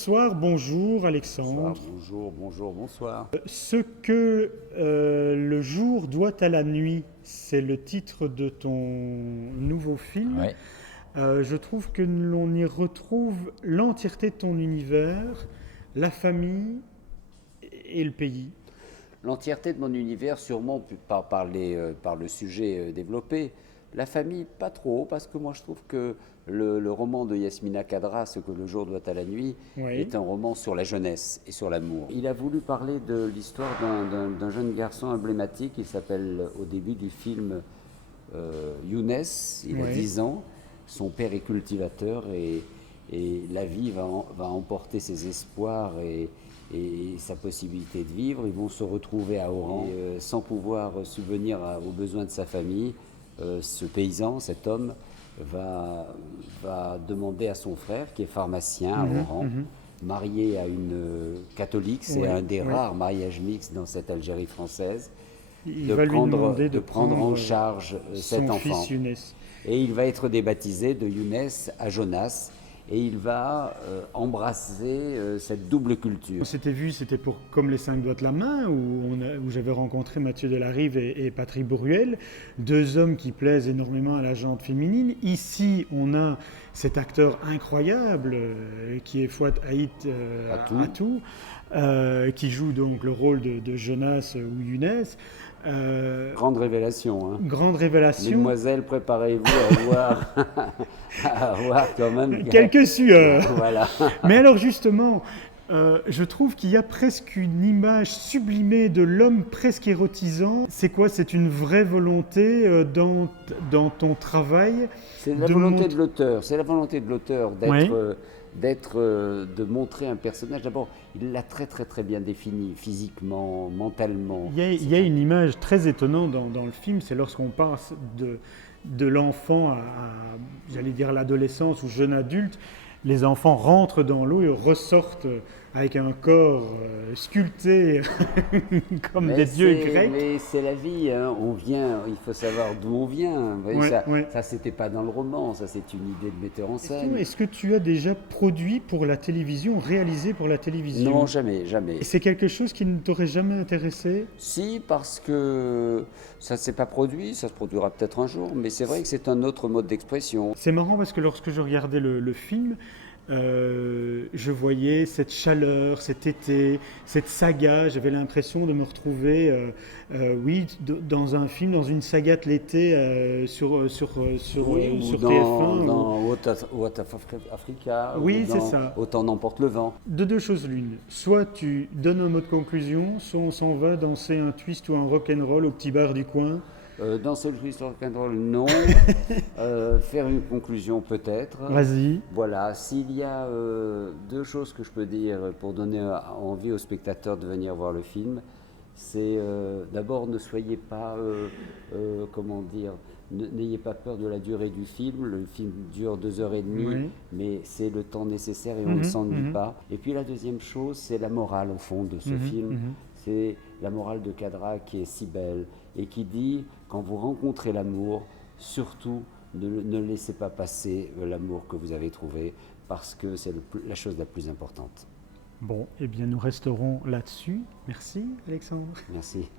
bonsoir, bonjour Alexandre. Bonsoir, bonjour, bonsoir. Ce que le jour doit à la nuit, c'est le titre de ton nouveau film. Ouais. Je trouve que l'on y retrouve l'entièreté de ton univers, la famille et le pays. L'entièreté de mon univers, sûrement par le sujet développé. La famille, pas trop, parce que moi je trouve que le roman de Yasmina Khadra, Ce que le jour doit à la nuit, Oui. est un roman sur la jeunesse et sur l'amour. Il a voulu parler de l'histoire d'un jeune garçon emblématique, il s'appelle au début du film Younes, il a Oui. 10 ans, son père est cultivateur et la vie va emporter ses espoirs et sa possibilité de vivre. Ils vont se retrouver à Oran sans pouvoir subvenir aux besoins de sa famille. Ce paysan, cet homme, va demander à son frère, qui est pharmacien à Oran, marié à une catholique, c'est un des rares mariages mixtes dans cette Algérie française, Il va lui demander de prendre en charge cet son enfant. fils Younes. Et il va être débaptisé de Younes à Jonas. Et il va embrasser cette double culture. On s'était vu, c'était pour Comme les 5 doigts de la main, où j'avais rencontré Mathieu Delarive et Patrick Bruel, deux hommes qui plaisent énormément à la gente féminine. Ici, on a cet acteur incroyable qui est Fouad Haït Atou, qui joue donc le rôle de Jonas ou Younes. Grande révélation. Hein. Grande révélation. Mesdemoiselles, préparez-vous à voir quand même. Quelques sueurs. Voilà. Mais alors justement, je trouve qu'il y a presque une image sublimée de l'homme presque érotisant. C'est quoi? C'est une vraie volonté dans ton travail? C'est la volonté de l'auteur. C'est la volonté de l'auteur de montrer un personnage. D'abord, il l'a très très très bien défini physiquement, mentalement. Il y a une image très étonnante dans le film, c'est lorsqu'on passe de l'enfant à j'allais dire l'adolescence ou jeune adulte. Les enfants rentrent dans l'eau et ressortent avec un corps sculpté comme des dieux grecs. Mais c'est la vie, hein. On vient, il faut savoir d'où on vient. Ça c'était pas dans le roman, ça c'est une idée de metteur en scène. Est-ce que tu as déjà produit pour la télévision, réalisé pour la télévision? Non, jamais, jamais. Et c'est quelque chose qui ne t'aurait jamais intéressé? Si, parce que ça ne s'est pas produit, ça se produira peut-être un jour, mais c'est vrai que c'est un autre mode d'expression. C'est marrant parce que lorsque je regardais le film, je voyais cette chaleur, cet été, cette saga. J'avais l'impression de me retrouver, dans un film, dans une saga de l'été sur TF1. Dans What of Africa. Oui, c'est ça. Autant n'emporte le vent. De deux choses l'une. Soit tu donnes un mot de conclusion, soit on s'en va danser un twist ou un rock'n'roll au petit bar du coin. Danser le twist rock'n'roll, non. Faire une conclusion, peut-être. Vas-y. Voilà, s'il y a deux choses que je peux dire pour donner envie aux spectateurs de venir voir le film, c'est d'abord ne soyez pas, n'ayez pas peur de la durée du film. Le film dure 2h30, mais c'est le temps nécessaire et on ne s'ennuie pas. Et puis la deuxième chose, c'est la morale au fond de ce film. C'est la morale de Khadra qui est si belle et qui dit, quand vous rencontrez l'amour, surtout ne laissez pas passer l'amour que vous avez trouvé, parce que c'est la chose la plus importante. Bon, eh bien nous resterons là-dessus. Merci Alexandre. Merci.